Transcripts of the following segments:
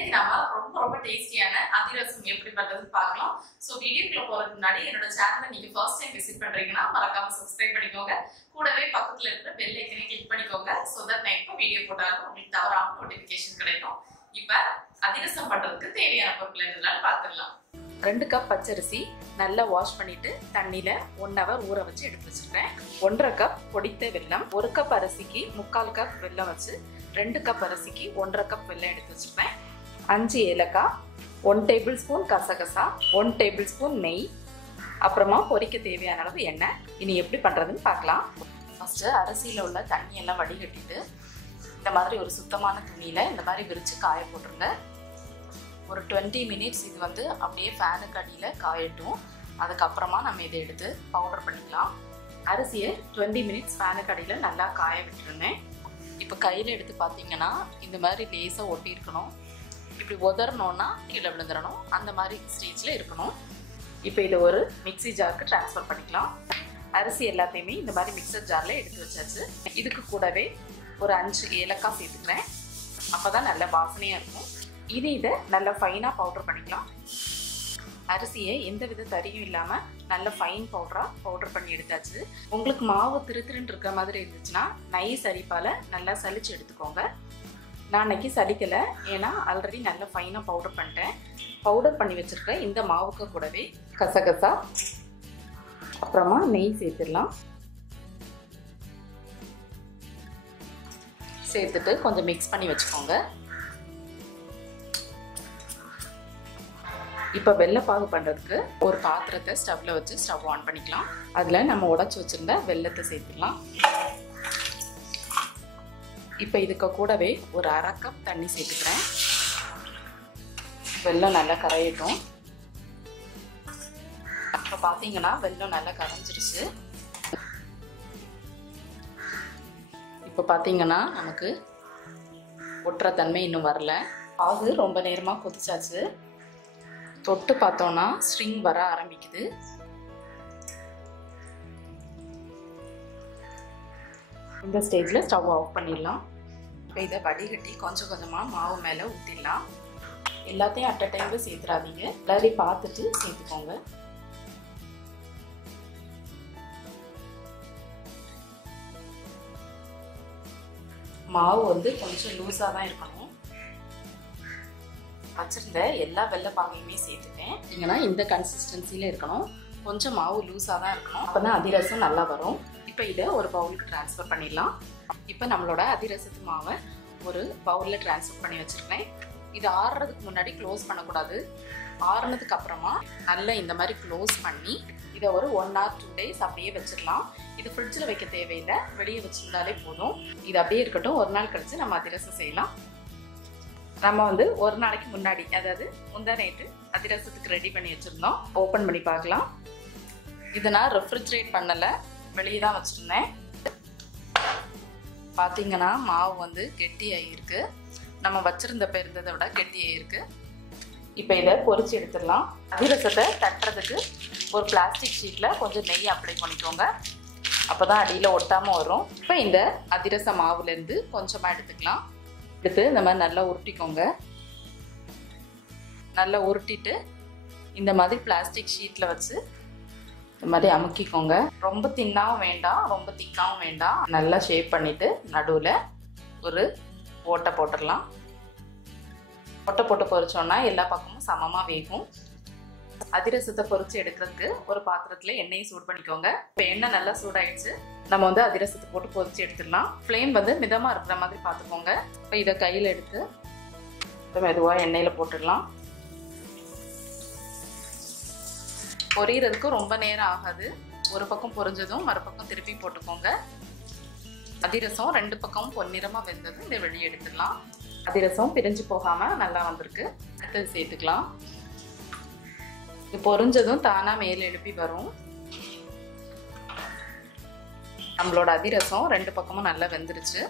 இன்னைக்கு நாம ரொம்ப டேஸ்டியான அதிரசம் எப்படி பண்றதுன்னு பார்க்கலாம். சோ வீடியோக்குள்ள போறதுக்கு முன்னாடி என்னோட சேனலை நீங்க ஃபர்ஸ்ட் டைம் விசிட் பண்றீங்கன்னா மறக்காம சப்ஸ்கிரைப் பண்ணிக்கோங்க. கூடவே பக்கத்துல இருக்கிற பெல் ஐக்கனை கிளிக் பண்ணிக்கோங்க. சோ தட் நான் எப்ப வீடியோ போட்டாலும் உங்களுக்கு தவறாம நோட்டிபிகேஷன் கிடைக்கும். இப்போ அதிரசம் பண்றதுக்கு தேவையான பொருட்கள் என்னன்னு பார்த்துடலாம். 2 கப் பச்சரிசி நல்லா வாஷ் பண்ணிட்டு தண்ணியில 1 ஹவர் ஊற வச்சு எடுத்து வச்சிருக்கேன். 1.5 கப் பொடித்த வெல்லம், 1 கப் அரிசிக்கு 3/4 கப் வெல்லம் வச்சு 2 கப் அரிசிக்கு 1.5 கப் வெல்லம் எடுத்து வச்சிருக்கேன். 5 ஏலக்காய், 1 டேபிள் ஸ்பூன் கசகசா, 1 டேபிள் ஸ்பூன் நெய், அப்புறமா பொரிக்க தேவையான அளவு எண்ணெய். இனி எப்படி பண்றதுன்னு பார்க்கலாம். ஃபர்ஸ்ட் அரிசியில உள்ள தண்ணி எல்லாம் வடிகட்டிட்டு இந்த மாதிரி ஒரு சுத்தமான துணியில இந்த மாதிரி விரிச்சு காய போட்டுருங்க. ஒரு 20 மினிட்ஸ் இது வந்து அப்படியே ஃபேனுக்கு அடியில் காயட்டும். அதுக்கப்புறமா நம்ம இதை எடுத்து பவுடர் பண்ணிக்கலாம். அரிசியை 20 மினிட்ஸ் ஃபேனுக்கு அடியில் நல்லா காய விட்டுருந்தேன். இப்போ கையில் எடுத்து பார்த்தீங்கன்னா இந்த மாதிரி லேசாக ஒட்டி இருக்கணும். இப்படி உதறணும்னா கீழே விழுந்துடணும். அந்த மாதிரி ஸ்டேஜில் இருக்கணும். இப்போ இதை ஒரு மிக்சி ஜாருக்கு ட்ரான்ஸ்ஃபர் பண்ணிக்கலாம். அரிசி எல்லாத்தையுமே இந்த மாதிரி மிக்சர் ஜாரில் எடுத்து வச்சாச்சு. இதுக்கு கூடவே ஒரு 5 ஏலக்காய் சேர்த்துக்கிறேன். அப்போ தான் நல்ல வாசனையாக இருக்கும். இதை நல்லா ஃபைனாக பவுடர் பண்ணிக்கலாம். அரிசியை எந்த வித தரியும் இல்லாமல் நல்ல ஃபைன் பவுடர் பண்ணி எடுத்தாச்சு. உங்களுக்கு மாவு திருன்னு இருக்கிற மாதிரி இருந்துச்சுன்னா நைஸ் அரிப்பால் நல்லா சலிச்சு எடுத்துக்கோங்க. நான் அன்னைக்கு சலிக்கலை, ஏன்னா ஆல்ரெடி நல்லா ஃபைனாக பவுடர் பண்ணிட்டேன். பவுடர் பண்ணி வச்சுருக்க இந்த மாவுக்கு கூடவே கசகசா அப்புறமா நெய் சேர்த்துடலாம். சேர்த்துட்டு கொஞ்சம் மிக்ஸ் பண்ணி வச்சுக்கோங்க. இப்போ வெள்ளைப்பாகு பண்ணுறதுக்கு ஒரு பாத்திரத்தை ஸ்டவ்வில் வச்சு ஸ்டவ் ஆன் பண்ணிக்கலாம். அதில் நம்ம உடைச்சி வச்சுருந்த வெல்லத்தை சேர்த்துக்கலாம். இப்போ இதுக்கு கூடவே ஒரு 1/2 கப் தண்ணி சேர்த்துக்கிறேன். வெல்லம் நல்லா கரையட்டும். இப்போ பார்த்தீங்கன்னா வெல்லம் நல்லா கரைஞ்சிருச்சு. இப்போ பார்த்தீங்கன்னா நமக்கு ஒட்டுற தன்மை இன்னும் வரல. பாகு ரொம்ப நேரமாக கொதிச்சாச்சு. தொட்டு பார்த்தோன்னா ஸ்ட்ரிங் வர ஆரம்பிக்குது. இந்த ஸ்டேஜில் ஸ்டவ் ஆஃப் பண்ணிடலாம். இப்போ இதை வடிகட்டி கொஞ்சம் கொஞ்சமாக மாவு மேலே ஊற்றிடலாம். எல்லாத்தையும் அட் அ டைமில் சேர்த்துறாதீங்க. எல்லாரையும் பார்த்துட்டு சேர்த்துக்கோங்க. மாவு வந்து கொஞ்சம் லூஸாக தான் இருக்கணும். வச்சிருந்த எல்லா வெள்ளை பாகையுமே சேர்த்துட்டேன். இல்லைங்கன்னா இந்த கன்சிஸ்டன்சியில் இருக்கணும். கொஞ்சம் மாவு லூஸாக தான் இருக்கணும். அப்போ தான் அதிரசம் நல்லா வரும். இப்போ இதை ஒரு பவுலுக்கு ட்ரான்ஸ்ஃபர் பண்ணிடலாம். இப்போ நம்மளோட அதிரசத்து மாவை ஒரு பவுலில் ட்ரான்ஸ்ஃபர் பண்ணி வச்சுருக்கேன். இது ஆறுறதுக்கு முன்னாடி க்ளோஸ் பண்ணக்கூடாது. ஆறுனதுக்கு அப்புறமா நல்லா இந்த மாதிரி க்ளோஸ் பண்ணி இதை ஒரு 1 or 2 டேஸ் அப்படியே வச்சிடலாம். இது ஃப்ரிட்ஜில் வைக்க தேவையில்லை, வெளியே வச்சுருந்தாலே போதும். இது அப்படியே இருக்கட்டும். ஒரு நாள் கழிச்சு நம்ம அதிரசம் செய்யலாம். நம்ம வந்து ஒரு நாளைக்கு முன்னாடி, அதாவது முந்தா நைட்டு அதிரசத்துக்கு ரெடி பண்ணி வச்சுருந்தோம். ஓப்பன் பண்ணி பார்க்கலாம். இதை நான் ரெஃப்ரிஜரேட் பண்ணலை, வெளியே தான் வச்சுருந்தேன். பார்த்தீங்கன்னா மாவு வந்து கெட்டியாகிருக்கு. நம்ம வச்சுருந்த இருந்ததை விட கெட்டியாகிருக்கு. இப்போ இதை பொரிச்சு எடுத்துடலாம். அதிரசத்தை தட்டுறதுக்கு ஒரு பிளாஸ்டிக் ஷீட்டில் கொஞ்சம் நெய் அப்ளை பண்ணிக்கோங்க. அப்போ தான் அடியில் ஒட்டாமல் வரும். இப்போ இந்த அதிரச மாவுலேருந்து கொஞ்சமாக எடுத்துக்கலாம். எடுத்து இந்த மாதிரி நல்லா உருட்டிக்கோங்க. நல்லா உருட்டிட்டு இந்த மாதிரி பிளாஸ்டிக் ஷீட்டில் வச்சு இந்த மாதிரி அமுக்கிக்கோங்க. ரொம்ப தின்னாவும் வேண்டாம், ரொம்ப திக்காவும் வேண்டாம். நல்லா ஷேப் பண்ணிவிட்டு நடுவில் ஒரு ஓட்டை போட்டுடலாம். ஓட்டை போட்டு பொரிச்சோன்னா எல்லா பக்கமும் சமமாக வேகும். அதிரசத்தை பொரிச்சு எடுக்கிறதுக்கு ஒரு பாத்திரத்தில் எண்ணெயை சூடு பண்ணிக்கோங்க. இப்போ எண்ணெய் நல்லா சூடாயிடுச்சு. நம்ம வந்து அதிரசத்தை போட்டு பொரிச்சு எடுத்துடலாம். ஃப்ளேம் வந்து மிதமாக இருக்கிற மாதிரி பார்த்துக்கோங்க. இப்போ இதை கையில் எடுத்து இப்போ மெதுவாக எண்ணெயில் போட்டுடலாம். பொரியறதுக்கு ரொம்ப நேரம் ஆகாது. ஒரு பக்கம் பொரிஞ்சதும் மறுபக்கம் திருப்பி போட்டுக்கோங்க. அதிரசம் 2 பக்கமும் பொன்னிறமாக வெந்ததும் இதை வெளியே எடுத்துடலாம். அதிரசம் பிரிஞ்சு போகாமல் நல்லா வந்திருக்கு. அடுத்தது சேர்த்துக்கலாம். இது பொரிஞ்சதும் தானாக மேலே எழுப்பி வரும். நம்மளோட அதிரசம் 2 பக்கமும் நல்லா வெந்துருச்சு.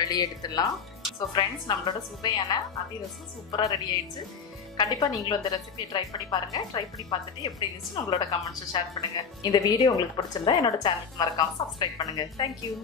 வெளியே எடுத்துடலாம். ஸோ ஃப்ரெண்ட்ஸ், நம்மளோட சுவையான அதிரசம் சூப்பராக ரெடி ஆயிடுச்சு. கண்டிப்பாக நீங்களும் இந்த ரெசிபியை ட்ரை பண்ணி பாருங்கள். ட்ரை பண்ணி பார்த்துட்டு எப்படி இருந்துச்சு உங்களோட கமெண்ட்ஸை ஷேர் பண்ணுங்கள். இந்த வீடியோ உங்களுக்கு பிடிச்சிருந்தா என்னோட சேனலுக்கு மறக்காமல் சப்ஸ்கிரைப் பண்ணுங்கள். தேங்க்யூ.